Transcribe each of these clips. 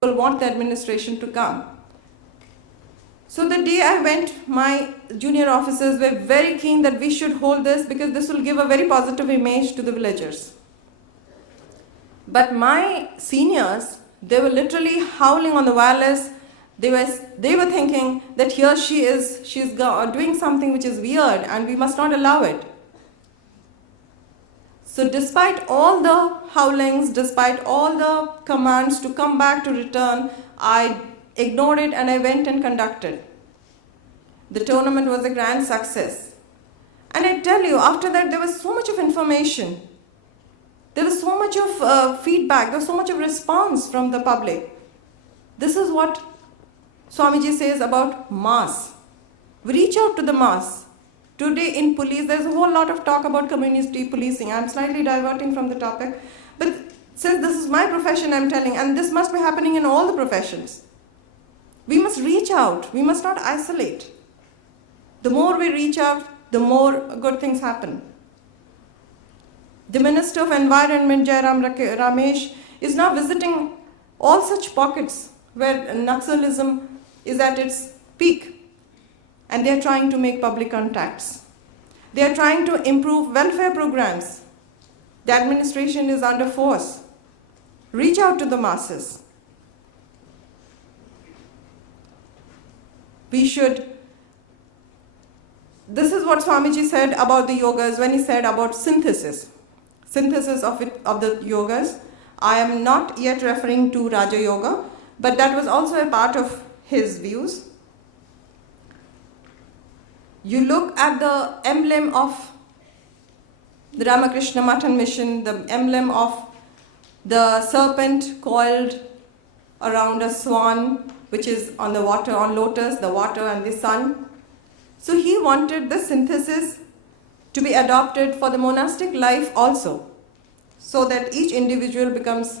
people want the administration to come. So the day I went, my junior officers were very keen that we should hold this because this will give a very positive image to the villagers. But my seniors, they were literally howling on the wireless. They were thinking that here she's doing something which is weird and we must not allow it. So despite all the howlings, despite all the commands to come back to return, I ignored it and I went and conducted. The tournament was a grand success. And I tell you, after that there was so much of information. There was so much of feedback, there was so much of response from the public. This is what Swamiji says about mass. We reach out to the mass. Today in police, there's a whole lot of talk about community policing. I'm slightly diverting from the topic, but since this is my profession, I'm telling, and this must be happening in all the professions. We must reach out. We must not isolate. The more we reach out, the more good things happen. The Minister of Environment, Jairam Ramesh, is now visiting all such pockets where Naxalism is at its peak. And they are trying to make public contacts. They are trying to improve welfare programs. The administration is under force. Reach out to the masses. We should. This is what Swamiji said about the yogas when he said about synthesis of the yogas. I am not yet referring to Raja Yoga, but that was also a part of his views. You look at the emblem of the Ramakrishna Mathan mission, the emblem of the serpent coiled around a swan, which is on the water, on lotus, the water and the sun. So he wanted the synthesis to be adopted for the monastic life also, so that each individual becomes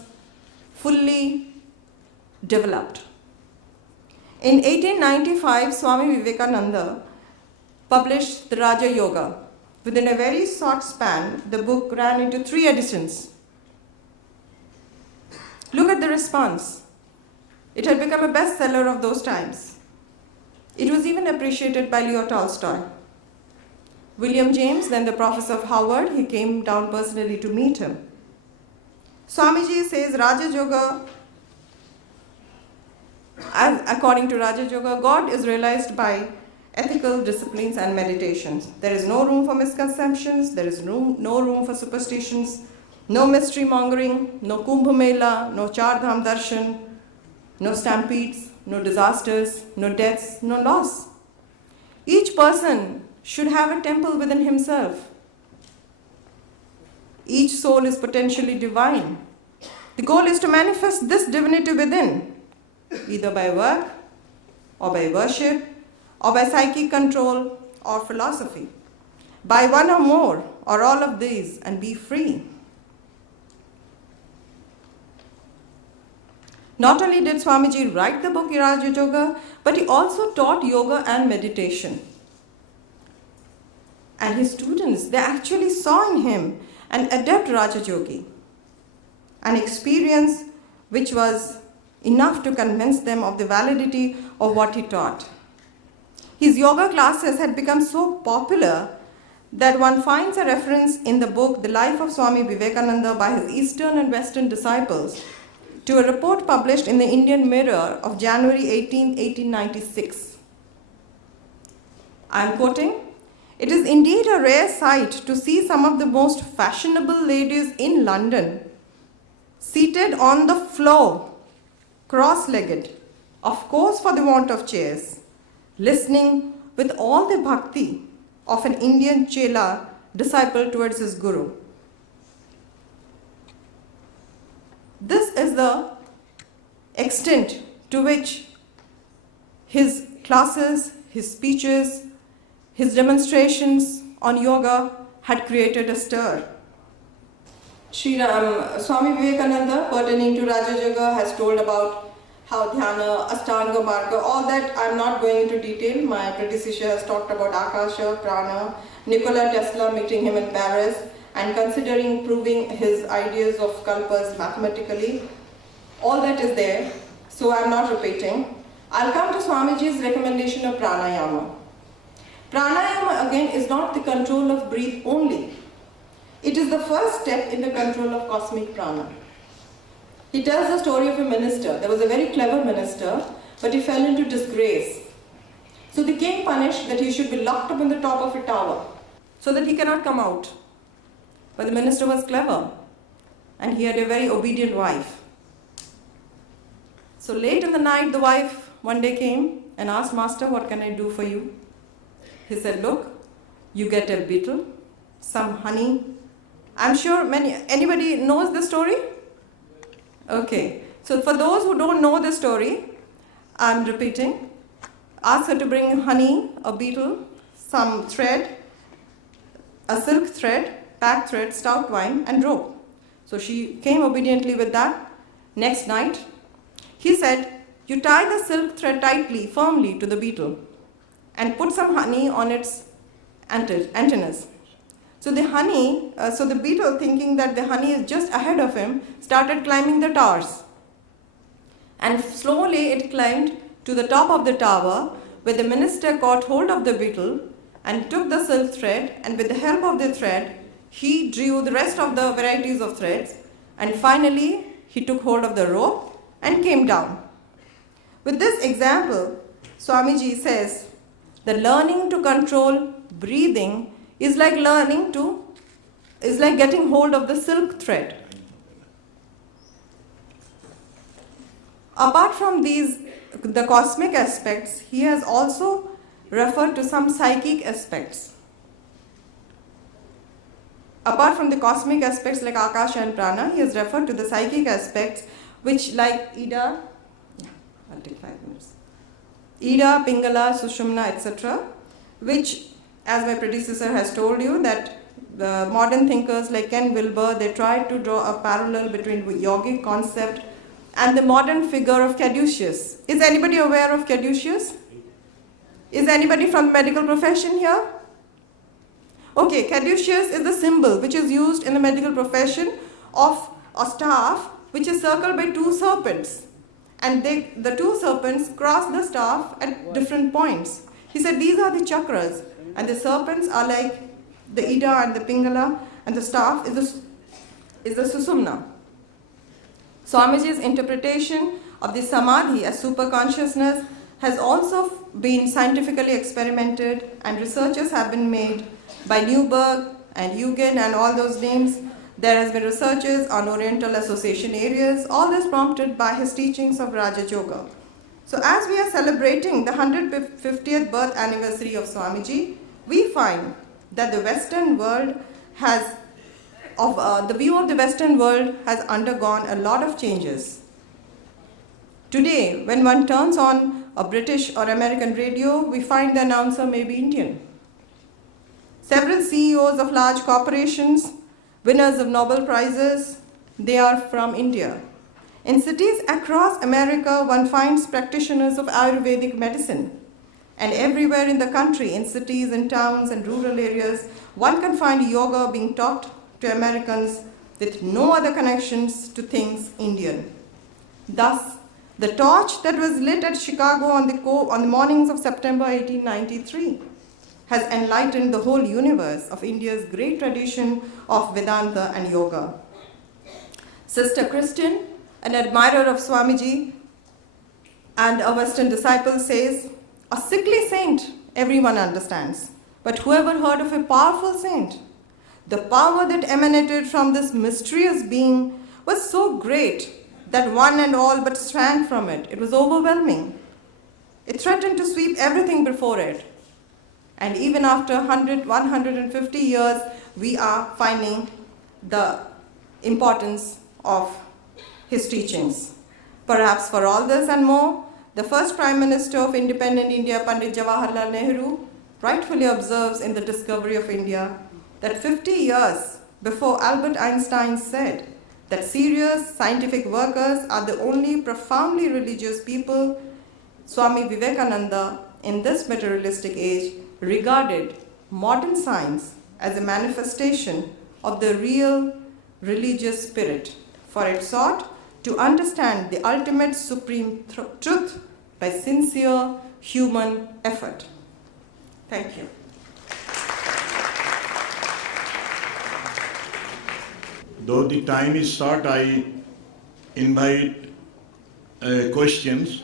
fully developed. In 1895, Swami Vivekananda published the Raja Yoga. Within a very short span, the book ran into 3 editions. Look at the response. It had become a bestseller of those times. It was even appreciated by Leo Tolstoy. William James, then the professor of Harvard, he came down personally to meet him. Swamiji says Raja Yoga, according to Raja Yoga, God is realized by ethical disciplines and meditations. There is no room for misconceptions, there is no room for superstitions, no mystery mongering, no Kumbh Mela, no Char Dham Darshan, no stampedes, no disasters, no deaths, no loss. Each person should have a temple within himself. Each soul is potentially divine. The goal is to manifest this divinity within, either by work or by worship, or by psychic control or philosophy. By one or more or all of these and be free. Not only did Swamiji write the book Raja Yoga, but he also taught yoga and meditation. And his students, they actually saw in him an adept Raja Yogi, an experience which was enough to convince them of the validity of what he taught. His yoga classes had become so popular that one finds a reference in the book The Life of Swami Vivekananda by his Eastern and Western disciples to a report published in the Indian Mirror of January 18, 1896. I am quoting, "It is indeed a rare sight to see some of the most fashionable ladies in London seated on the floor, cross-legged, of course for the want of chairs, listening with all the bhakti of an Indian chela disciple towards his guru." This is the extent to which his classes, his speeches, his demonstrations on yoga had created a stir. Swami Vivekananda, pertaining to Raja Yoga, has told about how dhyana, ashtanga marga, all that I'm not going into detail. My predecessor has talked about akasha, prana, Nikola Tesla meeting him in Paris, and considering proving his ideas of kalpas mathematically. All that is there. so I'm not repeating. I'll come to Swamiji's recommendation of pranayama. Pranayama again is not the control of breath only. It is the first step in the control of cosmic prana. He tells the story of a minister. There was a very clever minister, but he fell into disgrace. So the king punished that he should be locked up on the top of a tower so that he cannot come out. But the minister was clever and he had a very obedient wife. So late in the night, the wife one day came and asked, "Master, what can I do for you?" He said, "Look, you get a beetle, some honey." I'm sure anybody knows the story? Okay, so for those who don't know the story, I'm repeating. Ask her to bring honey, a beetle, some thread, a silk thread, packed thread, stout wine, and rope. So she came obediently with that. Next night, he said, "You tie the silk thread tightly, firmly to the beetle and put some honey on its antennas." So the beetle, thinking that the honey is just ahead of him, started climbing the towers. And slowly it climbed to the top of the tower, where the minister caught hold of the beetle and took the silk thread, and with the help of the thread, he drew the rest of the varieties of threads, and finally he took hold of the rope and came down. With this example, Swamiji says that learning to control breathing is like getting hold of the silk thread. Apart from the cosmic aspects, he has also referred to some psychic aspects. Apart from the cosmic aspects like Akasha and Prana, he has referred to the psychic aspects, which like Ida, I'll take 5 minutes. Ida, Pingala, Sushumna, etc., which, as my predecessor has told you, that the modern thinkers like Ken Wilber, they tried to draw a parallel between yogic concept and the modern figure of Caduceus. Is anybody aware of Caduceus? Is anybody from the medical profession here? Okay, Caduceus is the symbol which is used in the medical profession of a staff which is circled by 2 serpents. And the 2 serpents cross the staff at different points. He said these are the chakras, and the serpents are like the Ida and the Pingala, and the staff is the Susumna. Swamiji's interpretation of the Samadhi as superconsciousness has also been scientifically experimented, and researches have been made by Newberg and Eugen and all those names. There has been researches on Oriental Association areas, all this prompted by his teachings of Raja Yoga. So as we are celebrating the 150th birth anniversary of Swamiji, we find that the Western world the view of the Western world has undergone a lot of changes. Today, when one turns on a British or American radio, we find the announcer may be Indian. Several CEOs of large corporations, winners of Nobel Prizes, they are from India. In cities across America, one finds practitioners of Ayurvedic medicine. And everywhere in the country, in cities and towns and rural areas, one can find yoga being taught to Americans with no other connections to things Indian. Thus, the torch that was lit at Chicago on the mornings of September 1893 has enlightened the whole universe of India's great tradition of Vedanta and yoga. Sister Christian, an admirer of Swamiji and a Western disciple, says, "A sickly saint everyone understands, but whoever heard of a powerful saint? The power that emanated from this mysterious being was so great that one and all but shrank from it. It was overwhelming. It threatened to sweep everything before it. And even after 150 years, we are finding the importance of his teachings. Perhaps for all this and more, the first Prime Minister of independent India, Pandit Jawaharlal Nehru, rightfully observes in The Discovery of India that 50 years before Albert Einstein said that serious scientific workers are the only profoundly religious people, Swami Vivekananda, in this materialistic age, regarded modern science as a manifestation of the real religious spirit, for it sought to understand the ultimate supreme truth by sincere human effort. Thank you. Though the time is short, I invite questions.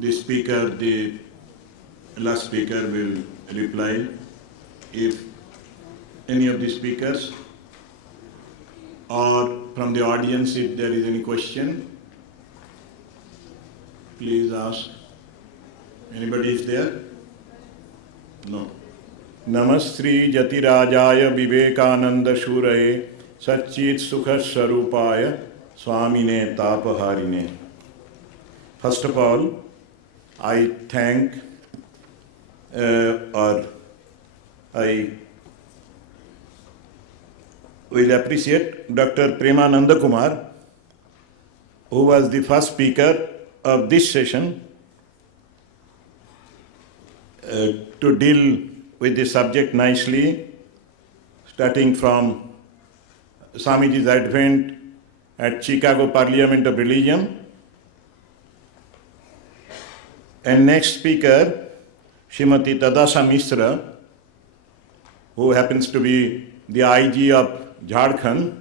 The last speaker will reply. If any of the speakers or from the audience, if there is any question, please ask. Anybody is there? No. Namastri Jatirajaya Vivekananda Shuraye Satchit Sukha Swarupaya Swamine Tapaharine. First of all, I thank I will appreciate Dr. Premananda Kumar, who was the first speaker of this session to deal with the subject nicely, starting from Swamiji's advent at Chicago Parliament of Religion. And next speaker, Srimati Tadasha Misra, who happens to be the IG of Jharkhand.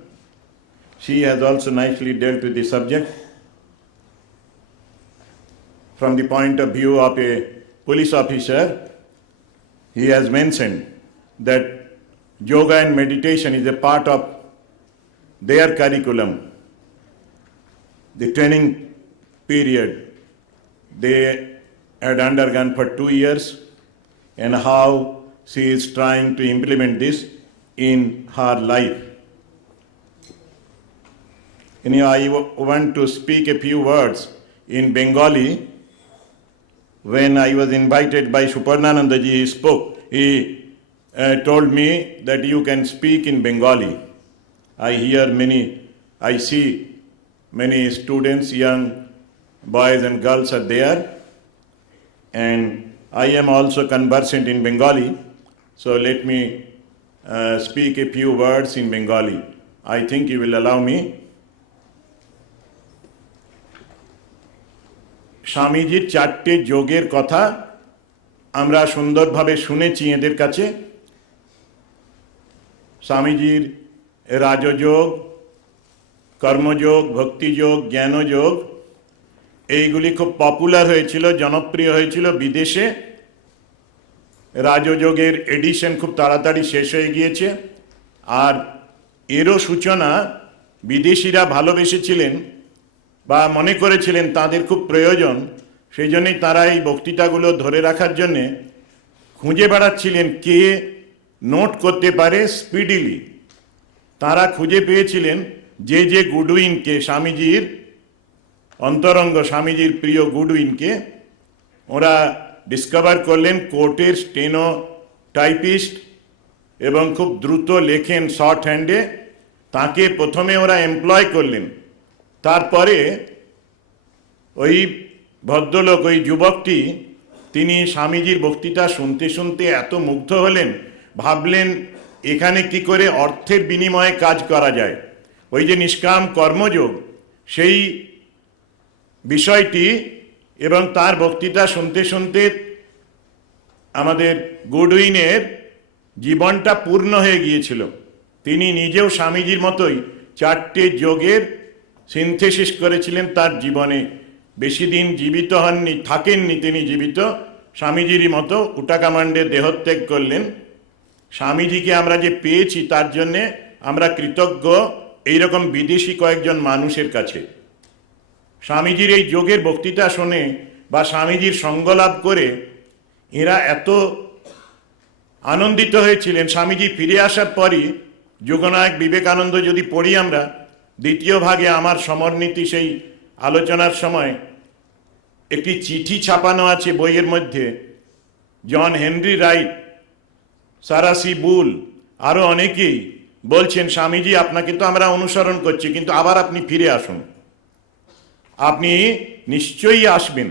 She has also nicely dealt with the subject from the point of view of a police officer. He has mentioned that yoga and meditation is a part of their curriculum, the training period they had undergone for 2 years, and how she is trying to implement this in her life. I want to speak a few words in Bengali. When I was invited by Suparnanandaji, he spoke. He told me that you can speak in Bengali. I see many students, young boys and girls are there, and I am also conversant in Bengali, so let me speak a few words in Bengali. I think you will allow me. স্বামীজির 4টে যোগের কথা আমরা সুন্দরভাবে শুনেছি এদের কাছে। স্বামীজির রাজযোগ, কর্মযোগ, ভক্তিযোগ, জ্ঞানযোগ, এইগুলি খুব পপুলার হয়েছিল, জনপ্রিয় হয়েছিল বিদেশে। রাজযোগের এডিশন খুব তাড়াতাড়ি শেষ হয়ে গিয়েছে, আর এরও সূচনা বিদেশিরা ভালোবেসেছিলেন বা মনে করেছিলেন তাদের খুব প্রয়োজন, সেই জন্যই তারা এই বক্তৃতাগুলো ধরে রাখার জন্যে খুঁজে বেড়াচ্ছিলেন কে নোট করতে পারে স্পিডিলি। তারা খুঁজে পেয়েছিলেন যে গুডউইনকে, স্বামীজির অন্তরঙ্গ, স্বামীজির প্রিয় গুডউইনকে। ওরা ডিসকভার করলেন কোর্টের স্টেনো টাইপিস্ট এবং খুব দ্রুত লেখেন শর্ট হ্যান্ডে। তাকে প্রথমে ওরা এমপ্লয় করলেন। তারপরে ওই ভদ্রলোক, ওই যুবকটি, তিনি স্বামীজির বক্তৃতা শুনতে শুনতে এত মুগ্ধ হলেন, ভাবলেন এখানে কি করে অর্থের বিনিময়ে কাজ করা যায়। ওই যে নিষ্কাম কর্মযোগ, সেই বিষয়টি এবং তার বক্তৃতা শুনতে শুনতে আমাদের গুডউইনের জীবনটা পূর্ণ হয়ে গিয়েছিল। তিনি নিজেও স্বামীজির মতোই 4টে যোগের সিনথেসিস করেছিলেন তার জীবনে। বেশি দিন জীবিত হননি, থাকেননি তিনি জীবিত, স্বামীজিরই মতো উটাকামান্ডে দেহত্যাগ করলেন। স্বামীজিকে আমরা যে পেয়েছি তার জন্যে আমরা কৃতজ্ঞ এইরকম বিদেশি কয়েকজন মানুষের কাছে। স্বামীজির এই যোগের বক্তৃতা শুনে বা স্বামীজির সঙ্গ লাভ করে এরা এত আনন্দিত হয়েছিলেন। স্বামীজি ফিরে আসার পরই যুগনায়ক বিবেকানন্দ যদি পড়ি আমরা, দ্বিতীয় ভাগে আমার সমরনীতি সেই আলোচনার সময় একটি চিঠি ছাপানো আছে বইয়ের মধ্যে। জন হেনরি রাইট, সারাসি বুল, আরও অনেকেই বলছেন স্বামীজি আপনাকে তো আমরা অনুসরণ করছি, কিন্তু আবার আপনি ফিরে আসুন, আপনি নিশ্চয়ই আসবেন।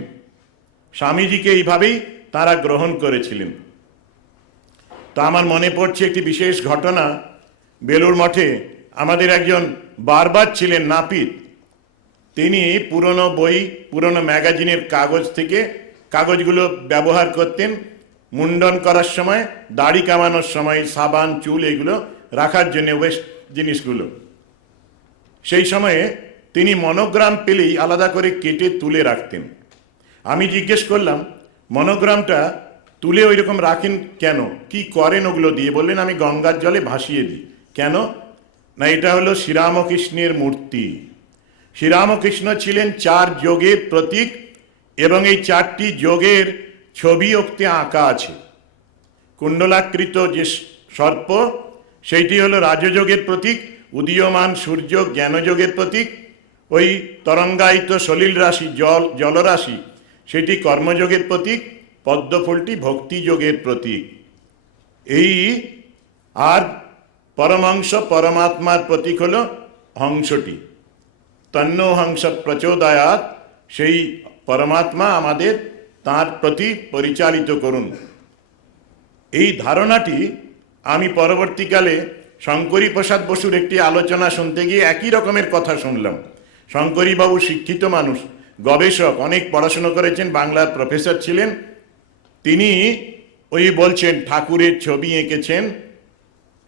স্বামীজিকে এইভাবেই তারা গ্রহণ করেছিলেন। তা আমার মনে পড়ছে একটি বিশেষ ঘটনা। বেলুড় মঠে আমাদের একজন বারবার ছিলেন নাপিত, তিনি পুরনো বই, পুরনো ম্যাগাজিনের কাগজ থেকে কাগজগুলো ব্যবহার করতেন মুন্ডন করার সময়, দাড়ি কামানোর সময়, সাবান, চুল এগুলো রাখার জন্য, ওয়েস্ট জিনিসগুলো। সেই সময়ে তিনি মনোগ্রাম পেলেই আলাদা করে কেটে তুলে রাখতেন। আমি জিজ্ঞেস করলাম, মনোগ্রামটা তুলে ওই রকম রাখেন কেন, কি করেন ওগুলো দিয়ে? বললেন, আমি গঙ্গার জলে ভাসিয়ে দিই। কেন না, এটা হলো শ্রীরামকৃষ্ণের মূর্তি। শ্রীরামকৃষ্ণ ছিলেন 4 যোগের প্রতীক এবং এই 4টি যোগের ছবি ওক্তে আঁকা আছে। কুণ্ডলাকৃত যে সর্প, সেইটি হলো রাজযোগের প্রতীক। উদীয়মান সূর্য জ্ঞানযোগের প্রতীক। ওই তরঙ্গায়িত সলিল রাশি জলরাশি, সেটি কর্মযোগের প্রতীক। পদ্মফুলটি ভক্তিযোগের প্রতীক। এই আর পরমাংশ পরমাত্মার প্রতীক হলো হংসটি। তন্ন হংস প্রচোদয়াৎ, সেই পরমাত্মা আমাদের তার প্রতি পরিচালিত করুন। এই ধারণাটি আমি পরবর্তীকালে শঙ্করী প্রসাদ বসুর একটি আলোচনা শুনতে গিয়ে একই রকমের কথা শুনলাম। শঙ্করীবাবু শিক্ষিত মানুষ, গবেষক, অনেক পড়াশুনো করেছেন, বাংলার প্রফেসর ছিলেন। তিনি ওই বলছেন ঠাকুরের ছবি এঁকেছেন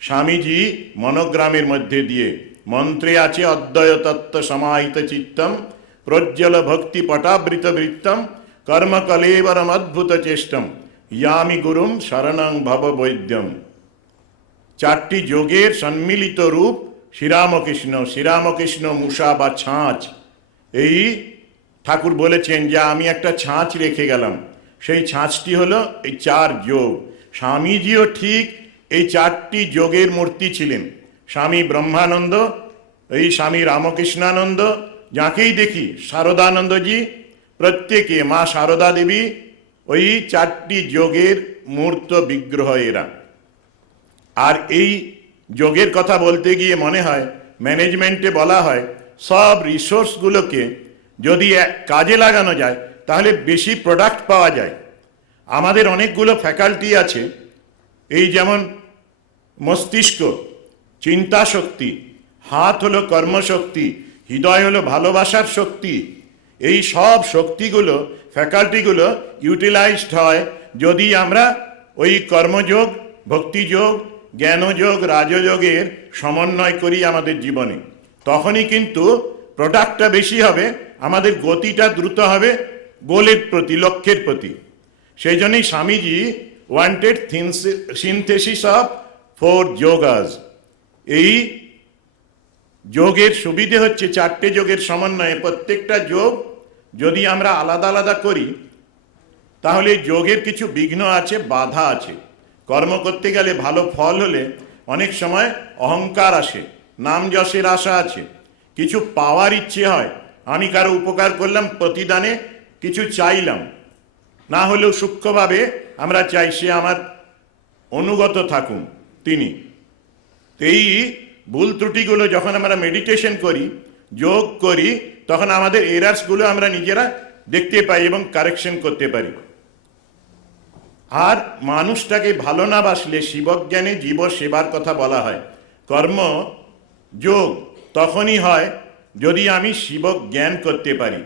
স্বামীজি মনোগ্রামের মধ্যে দিয়ে। মন্ত্রে আছে অদ্বয় তত্ত্ব সমাহিত চিত্তম, প্রজ্জ্বল ভক্তি পটাবৃত বৃত্তম, কর্মকলেবরম অদ্ভুত চেষ্টম, ইয়ামি গুরুম শরণং ভব বৈদ্যম। 4টি যোগের সম্মিলিত রূপ শ্রীরামকৃষ্ণ। শ্রীরামকৃষ্ণ মূষা বা ছাঁচ। এই ঠাকুর বলেছেন যে আমি একটা ছাঁচ রেখে গেলাম, সেই ছাঁচটি হলো এই 4 যোগ। স্বামীজিও ঠিক এই 4টি যোগের মূর্তি ছিলেন। স্বামী ব্রহ্মানন্দ, এই স্বামী রামকৃষ্ণানন্দ, যাকেই দেখি শারদানন্দজি, প্রত্যেকে মা শারদা দেবী, ওই 4টি যোগের মূর্ত বিগ্রহ এরা। আর এই যোগের কথা বলতে গিয়ে মনে হয়, ম্যানেজমেন্টে বলা হয় সব রিসোর্সগুলোকে যদি কাজে লাগানো যায় তাহলে বেশি প্রোডাক্ট পাওয়া যায়। আমাদের অনেকগুলো ফ্যাকাল্টি আছে, এই যেমন মস্তিষ্ক চিন্তা শক্তি, হাত হলো কর্মশক্তি, হৃদয় হলো ভালোবাসার শক্তি। এই সব শক্তিগুলো, ফ্যাকাল্টিগুলো ইউটিলাইজড হয় যদি আমরা ওই কর্মযোগ, ভক্তিযোগ, জ্ঞানযোগ, রাজযোগের সমন্বয় করি আমাদের জীবনে। তখনই কিন্তু প্রোডাক্টটা বেশি হবে, আমাদের গতিটা দ্রুত হবে গোলের প্রতি, লক্ষ্যের প্রতি। সেই জন্যই স্বামীজি ওয়ান্টেড সিনথেসিস অফ 4 যোগাস। এই যোগের সুবিধে হচ্ছে 4টে যোগের সমন্বয়ে। প্রত্যেকটা যোগ যদি আমরা আলাদা আলাদা করি তাহলে যোগের কিছু বিঘ্ন আছে, বাধা আছে। কর্ম করতে গেলে, ভালো ফল হলে অনেক সময় অহংকার আসে, নাম যশের আশা আছে, কিছু পাওয়ার ইচ্ছে হয়। আমি কারো উপকার করলাম, প্রতিদানে কিছু চাইলাম, না হলেও সূক্ষ্মভাবে আমরা চাই সে আমার অনুগত থাকুন তিনি। এই ভুল ত্রুটিগুলো যখন আমরা মেডিটেশন করি, যোগ করি, তখন আমাদের এরার্সগুলো আমরা নিজেরা দেখতে পাই এবং কারেকশন করতে পারি। আর মানুষটাকে ভালো না বাসলে শিবজ্ঞানে জীব সেবার কথা বলা হয়। কর্ম যোগ তখনই হয় যদি আমি শিবজ্ঞান করতে পারি।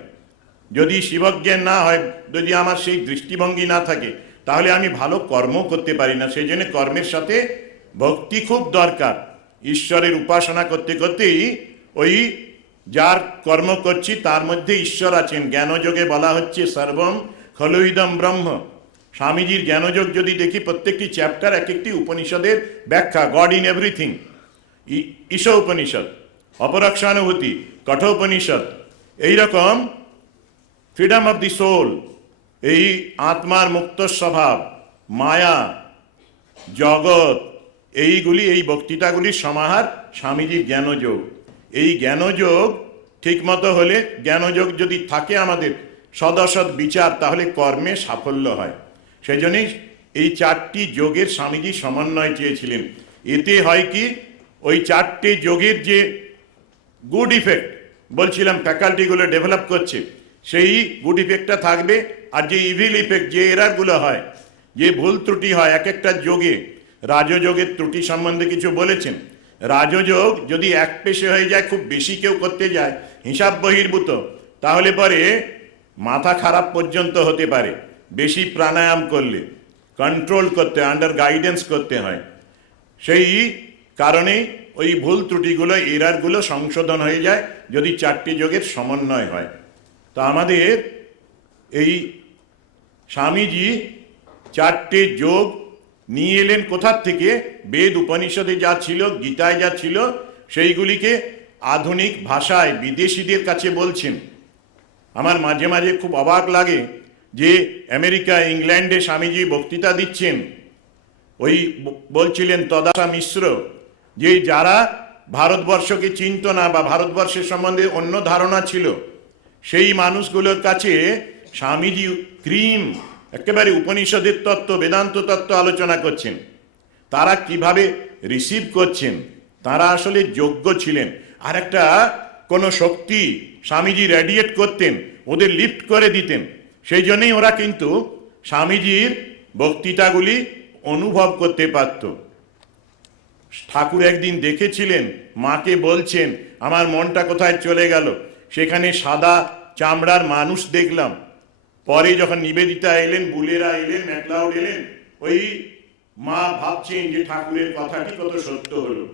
যদি শিবজ্ঞান না হয়, যদি আমার সেই দৃষ্টিভঙ্গি না থাকে, তাহলে আমি ভালো কর্ম করতে পারি না। সেই জন্য কর্মের সাথে ভক্তি খুব দরকার। ঈশ্বরের উপাসনা করতে করতেই ওই যার কর্ম করছি তার মধ্যে ঈশ্বর আছেন। জ্ঞানযোগে বলা হচ্ছে সর্বম খলু ইদম ব্রহ্ম। স্বামীজির জ্ঞানযোগ যদি দেখি, প্রত্যেকটি চ্যাপ্টার এক একটি উপনিষদের ব্যাখ্যা। গড ইন এভরিথিং, ঈশ উপনিষদ, অপরক্ষানুভূতি, কঠোপনিষদ, এইরকম ফ্রিডম অফ দি সোল, এই আত্মার মুক্ত স্বভাব, মায়া, জগৎ, এইগুলি, এই বক্তৃতাগুলির সমাহার স্বামীজির জ্ঞানযোগ। এই জ্ঞানযোগ ঠিকমতো হলে, জ্ঞানযোগ যদি থাকে আমাদের সদসৎ বিচার, তাহলে কর্মে সাফল্য হয়। সেই জন্যই এই 4টি যোগের স্বামীজি সমন্বয় চেয়েছিলেন। এতে হয় কি, ওই 4টে যোগের যে গুড ইফেক্ট বলছিলাম ফ্যাকাল্টিগুলো ডেভেলপ করছে, সেই গুড ইফেক্টটা থাকবে। আর যে ইভিল ইফেক্ট, যে এরারগুলো হয়, যে ভুল ত্রুটি হয় এক একটা যোগে, রাজযোগের ত্রুটি সম্বন্ধে কিছু বলেছেন। রাজযোগ যদি এক পেশে হয়ে যায়, খুব বেশি কেউ করতে যায় হিসাব বহির্ভূত, তাহলে পরে মাথা খারাপ পর্যন্ত হতে পারে। বেশি প্রাণায়াম করলে কন্ট্রোল করতে, আন্ডার গাইডেন্স করতে হয়। সেই কারণে ওই ভুল ত্রুটিগুলো, এরারগুলো সংশোধন হয়ে যায় যদি চারটি যোগের সমন্বয় হয়। তো আমাদের এই স্বামীজি চারটে যোগ নিয়ে এলেন কোথার থেকে? বেদ উপনিষদে যা ছিল, গীতায় যা ছিল, সেইগুলিকে আধুনিক ভাষায় বিদেশিদের কাছে বলছেন। আমার মাঝে মাঝে খুব অবাক লাগে যে আমেরিকা, ইংল্যান্ডে স্বামীজি বক্তৃতা দিচ্ছেন, ওই বলছিলেন তদাশা মিশ্র, যে যারা ভারতবর্ষকে চিনত না বা ভারতবর্ষের সম্বন্ধে অন্য ধারণা ছিল, সেই মানুষগুলোর কাছে স্বামীজি ক্রিম একেবারে উপনিষদের তত্ত্ব, বেদান্ত তত্ত্ব আলোচনা করছেন। তারা কিভাবে রিসিভ করছেন, তারা আসলে যোগ্য ছিলেন। আর একটা কোনো শক্তি স্বামীজি রেডিয়েট করতেন, ওদের লিফট করে দিতেন। সেই জন্যই ওরা কিন্তু স্বামীজির বক্তৃতাগুলি অনুভব করতে পারত। ঠাকুর একদিন দেখেছিলেন, মাকে বলছেন, আমার মনটা কোথায় চলে গেল, সেখানে সাদা চামড়ার মানুষ দেখলাম। পরে যখন নিবেদিতা এলেন, বুলেরা এলেন, ম্যাকলাউড এলেন, ওই মা ভাবছেন যে ঠাকুরের কথাটি কত সত্য হলো।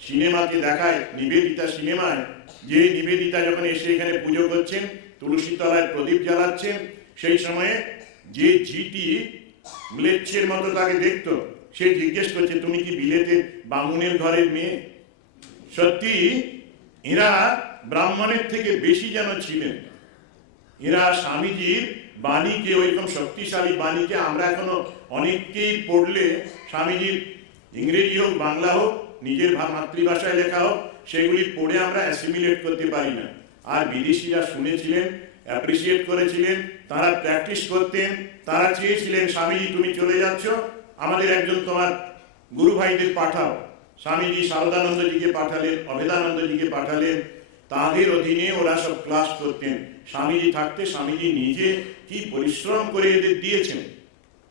সিনেমাকে দেখায়, নিবেদিতা সিনেমায়, যে নিবেদিতা যখন এসে এখানে পুজো করছেন, তুলসী তলায় প্রদীপ জ্বালাচ্ছেন, সেই সময়ে যে ঝিটি ম্লেচ্ছের মতো তাকে দেখতো, সে জিজ্ঞেস করছে, তুমি কি বিলেতে বামুনের ঘরের মেয়ে? সত্যি এরা ব্রাহ্মণের থেকে বেশি যেন ছিলেন। এরা স্বামীজির বাণীকে, ওইরকম শক্তিশালী বাণীকে আমরা এখনো অনেককেই পড়লে, স্বামীজির ইংরেজি হোক, বাংলা হোক, নিজের মাতৃভাষায় লেখা হোক, সেগুলি পড়ে আমরা অ্যাসিমিলেট করতে পারি না। আর বিদেশিরা শুনেছিলেন, অ্যাপ্রিসিয়েট করেছিলেন, তারা প্র্যাকটিস করতেন, তারা চেয়েছিলেন, স্বামীজি তুমি চলে যাচ্ছ, আমাদের একজন তোমার গুরু ভাইদের পাঠাও। স্বামীজি শারদানন্দজিকে পাঠালেন, অভেদানন্দজিকে পাঠালেন, তাদের অধীনে ওরা সব ক্লাস করতেন। স্বামীজি থাকতে স্বামীজি নিজে কি পরিশ্রম করে এদের দিয়েছেন।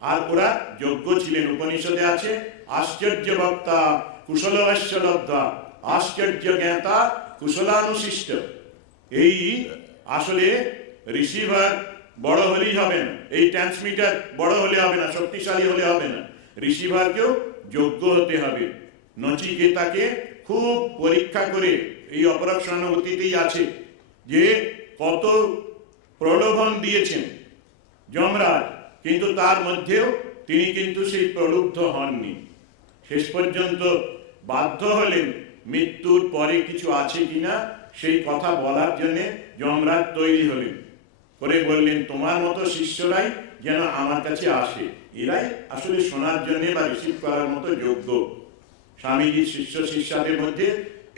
আর ওরা যোগ্য ছিলেন। উপনিষদে আছে, আশ্চর্য বক্তা কুশলবশ্য লব্ধা, আশ্চর্য জ্ঞাতা কুশলানুশিষ্ট। এই আসলে রিসিভার বড় হলেই হবে না, এই ট্রান্সমিটার বড় হলে হবে না, শক্তিশালী হলে হবে না, রিসিভারকেও যোগ্য হতে হবে। নচিকেতাকে খুব পরীক্ষা করে, এই অপরাক্ষণাবতীতেই আছে যে কত প্রলোভন দিয়েছেন যমরাজ, কিন্তু তার মধ্যেও তিনি কিন্তু সেই প্রলুব্ধ হননি। শেষ পর্যন্ত বাধ্য হলেন মৃত্যুর পরে কিছু আছে কিনা সেই কথা বলার জন্য যমরাজ তৈরি হলেন, করে বললেন, তোমার মতো শিষ্যরাই যেন আমার কাছে আসে, এরাই আসলে শোনার জন্য বা রিসিভ করার মতো যোগ্য। স্বামীজির শিষ্য শিষ্যাদের মধ্যে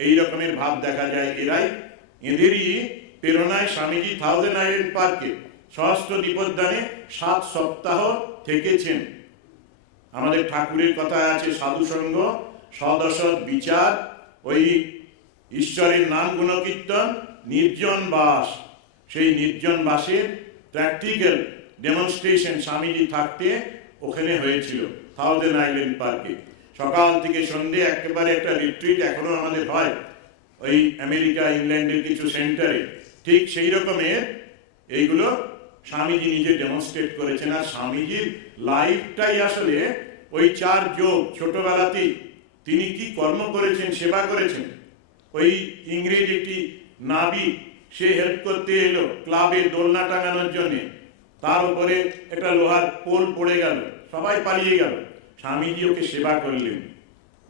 এই রকমের ভাব দেখা যায়। এদেরই প্রেরণায় স্বামীজি থাউজেন্ড আইল্যান্ড পার্কে সহস্র দীপোদ্যানে 7 সপ্তাহ থেকেছেন। আমাদের ঠাকুরের কথা আছে, সাধু সঙ্গ, সদসৎ বিচার, ওই ঈশ্বরের নাম গুণকীর্তন, নির্জন বাস। সেই নির্জন বাসের প্র্যাকটিক্যাল ডেমনস্ট্রেশন স্বামীজি থাকতে ওখানে হয়েছিল থাউজেন্ড আইল্যান্ড পার্কে। সকাল থেকে সন্ধ্যে একেবারে একটা রিট্রিট এখনো আমাদের হয় ওই আমেরিকা, ইংল্যান্ডের কিছু সেন্টারে। ঠিক সেই রকমের এইগুলো স্বামীজি নিজে ডেমনস্ট্রেট করেছেন। আর স্বামীজির লাইফটাই আসলে ওই 4 যোগ। ছোটবেলাতেই তিনি কি কর্ম করেছেন, সেবা করেছেন। ওই ইংরেজ একটি নাবি, সে হেল্প করতে এলো ক্লাবে দোলনা টাঙানোর জন্য, তার উপরে একটা লোহার পোল পড়ে গেল, সবাই পালিয়ে গেল, স্বামীজি ওকে সেবা করলেন,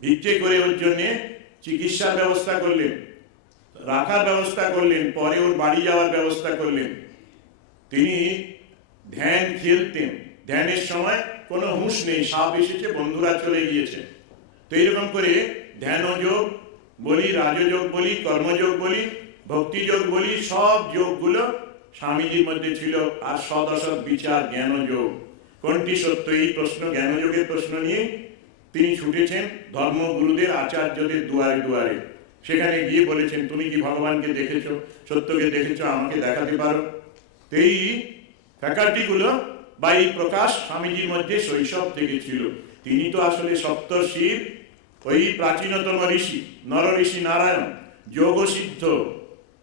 ভিক্ষে করে ওর জন্যে চিকিৎসার ব্যবস্থা করলেন, রাখার ব্যবস্থা করলেন, পরে ওর বাড়ি যাওয়ার ব্যবস্থা করলেন। তিনি ধ্যান খেলতেন, ধ্যানের সময় কোনো হুঁশ নেই, সাপ এসেছে, বন্ধুরা চলে গিয়েছে। তো এইরকম করে ধ্যানযোগ বলি, রাজযোগ বলি, কর্মযোগ বলি, ভক্তিযোগ বলি, সব যোগগুলো স্বামীজির মধ্যে ছিল। আর সদসৎ বিচার, জ্ঞানযোগ, কোনটি সত্য, এই প্রশ্ন, জ্ঞানযোগের প্রশ্ন নিয়ে তিনি ছুটেছেন ধর্মগুরুদের, আচার্যদের দুয়ারে দুয়ারে। সেখানে গিয়ে বলেছেন, তুমি কি ভগবানকে দেখেছো, সত্যকে দেখেছো, আমাকে দেখাতে পারো। এই ফ্যাকাল্টিগুলো বা এই প্রকাশ স্বামীজির মধ্যে শৈশব থেকে ছিল। তিনি তো আসলে সপ্তর্ষির ওই প্রাচীনতম ঋষি নর ঋষি নারায়ণ যোগসিদ্ধ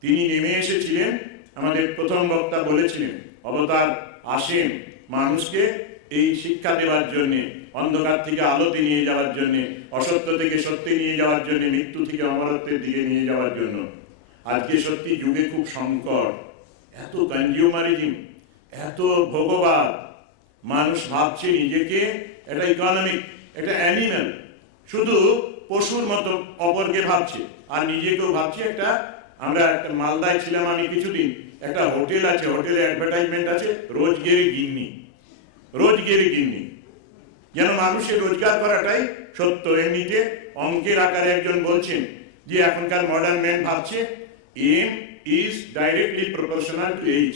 তিনি নেমে এসেছিলেন। আমাদের প্রথম বক্তা বলেছিলেন অবতার আসেন মানুষকে এই শিক্ষা দেওয়ার জন্য, অন্ধকার থেকে আলোতে নিয়ে যাওয়ার জন্য, অসত্য থেকে সত্যে নিয়ে যাওয়ার জন্য, মৃত্যু থেকে অমরত্বের দিকে নিয়ে যাওয়ার জন্য। আজকে সত্যি যুগে খুব সংকট, এত কনজিউমারিজম, এত ভোগবাদ, মানুষ ভাবছে নিজেকে একটা ইকোনমিক, একটা অ্যানিম্যাল, শুধু পশুর মতো অপরকে ভাবছে, আর নিজেকেও ভাবছে একটা। আমরা একটা মালদায় ছিলাম আমি কিছুদিন, একটা হোটেল আছে, হোটেলে অ্যাডভার্টাইজমেন্ট আছে রোজগেরি গিন্নি, রোজগেরি গিন্নি, যেন মানুষের রোজগার করাটাই সত্য। এমনিতে অঙ্কের আকারে একজন বলছেন যে এখনকার মডার্ন ম্যান ভাবছে M is directly proportional to H.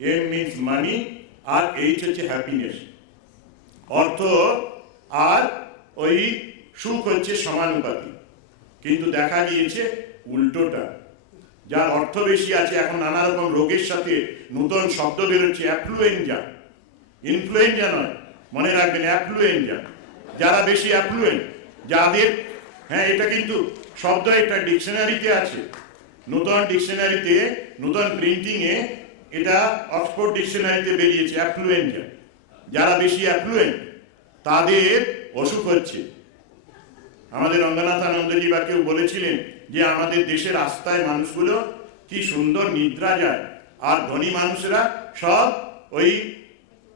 M means money আর এইচ হচ্ছে হ্যাপিনেস, অর্থ আর ওই সুখ হচ্ছে সমানুপাতি। কিন্তু দেখা গিয়েছে উল্টোটা, যার অর্থ বেশি আছে, এখন নানা রকম রোগের সাথে নতুন শব্দ বেরোচ্ছে, অ্যাফ্লুয়েঞ্জা, ইনফ্লুয়েঞ্জা নয়, মনে রাখবেন অ্যাফ্লুয়েঞ্জা। যারা বেশি অ্যাফ্লুয়েন্ট, যাদের, হ্যাঁ এটা কিন্তু শব্দ একটা ডিকশনারিতে আছে, নতুন ডিকশনারিতে, নতুন প্রিন্টিংয়ে এটা অক্সফোর্ড ডিকশনারিতে বেরিয়েছে অ্যাফ্লুয়েঞ্জা। যারা বেশি অ্যাফ্লুয়েন্ট তাদের অসুখ হচ্ছে। আমাদের রঙ্গনাথ আনন্দজি বা কেউ বলেছিলেন যে আমাদের দেশের রাস্তায় মানুষগুলো কি সুন্দর নিদ্রা যায়, আর ধনী মানুষরা সব ওই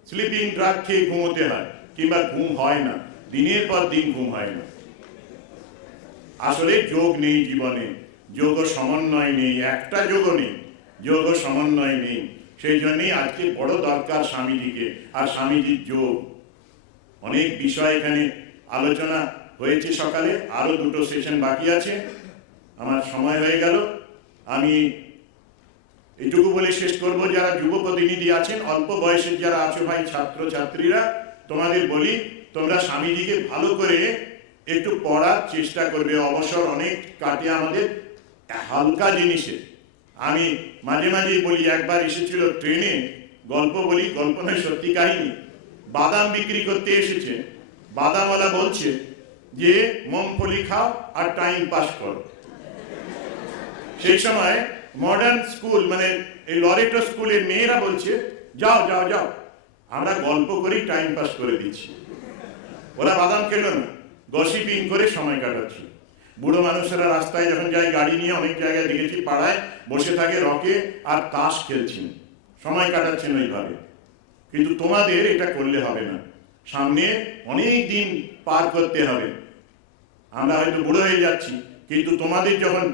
স্লিপিং ড্রাগ খেয়ে ঘুমোতে হয়, কিংবা ঘুম হয় না, দিনের পর দিন ঘুম হয় না। আসলে যোগ নেই জীবনে, যোগ সমন্বয় নেই, একটা যোগ নেই, যোগ সমন্বয় নেই। সেই জন্যই আজকে বড় দরকার স্বামীজিকে আর স্বামীজির যোগ। অনেক বিষয় এখানে আলোচনা হয়েছে সকালে, আরো দুটো সেশন বাকি আছে, আমার সময় হয়ে গেল। আমি এইটুকু বলে শেষ করব, যারা যুব প্রতিনিধি আছেন, অল্প বয়সের যারা আছো ভাই ছাত্র ছাত্রীরা, তোমাদের বলি তোমরা স্বামীজিকে ভালো করে একটু পড়ার চেষ্টা করবে। অবসর অনেক কাটে আমাদের হালকা জিনিসে। আমি মাঝে মাঝেই বলি, একবার এসেছিল ট্রেনে, গল্প বলি, গল্প নয় সত্যি কাহিনী, বাদাম বিক্রি করতে এসেছে, বাদামওয়ালা বলছে যে মুংফলি খাও আর টাইম পাস করো। সেই সময় মডার্ন স্কুল মানে এই লরেটো স্কুলের মেয়েরা বলছে যাও যাও যাও, আমরা গল্প করেই টাইম পাস করে দিচ্ছি। ওরা বাদাম খেলো না, গসিপিং করে সময় কাটাচ্ছি। বুড়ো মানুষেরা রাস্তায় যখন যায় গাড়ি নিয়ে, অনেক জায়গায় দেখেছি পাড়ায় বসে থাকে রকে আর তাস খেলছেন, সময় কাটাচ্ছেন ওইভাবে। কিন্তু তোমাদের এটা করলে হবে না, সামনে অনেক দিন পার করতে হবে। আমরা হয়তো বুড়ো হয়ে যাচ্ছি, কিন্তু তোমাদের যখন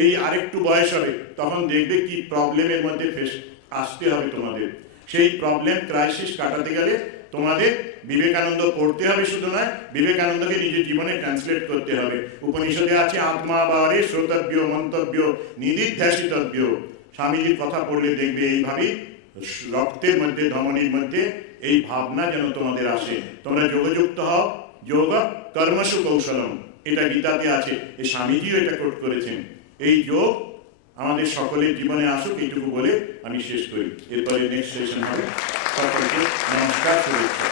এই আরেকটু বয়স হবে তখন দেখবে কি প্রবলেমের মধ্যে আসতে হবে তোমাদের। সেই প্রবলেম ক্রাইসিস কাটাতে গেলে তোমাদের বিবেকানন্দ পড়তে হবে, শুধু নয় বিবেকানন্দকে নিজের জীবনে ট্রান্সলেট করতে হবে। উপনিষদে আছে আত্মা বারে শ্রোতব্য মন্তব্য নিদিধ্যাসিতব্য। স্বামীজির কথা পড়লে দেখবে এইভাবেই রক্তের মধ্যে, ধমনির মধ্যে এই ভাবনা যেন তোমাদের আসে। তোমরা যোগযুক্ত হও, যোগ কর্মসু কৌশলম, এটা গীতাতে আছে, এই স্বামীজিও এটা কোট করেছেন। এই যোগ আমাদের সকলের জীবনে আসুক, এইটুকু বলে আমি শেষ করি। এরপরে নেক্সট সেশন হবে। সকলকে নমস্কার, শুভেচ্ছা।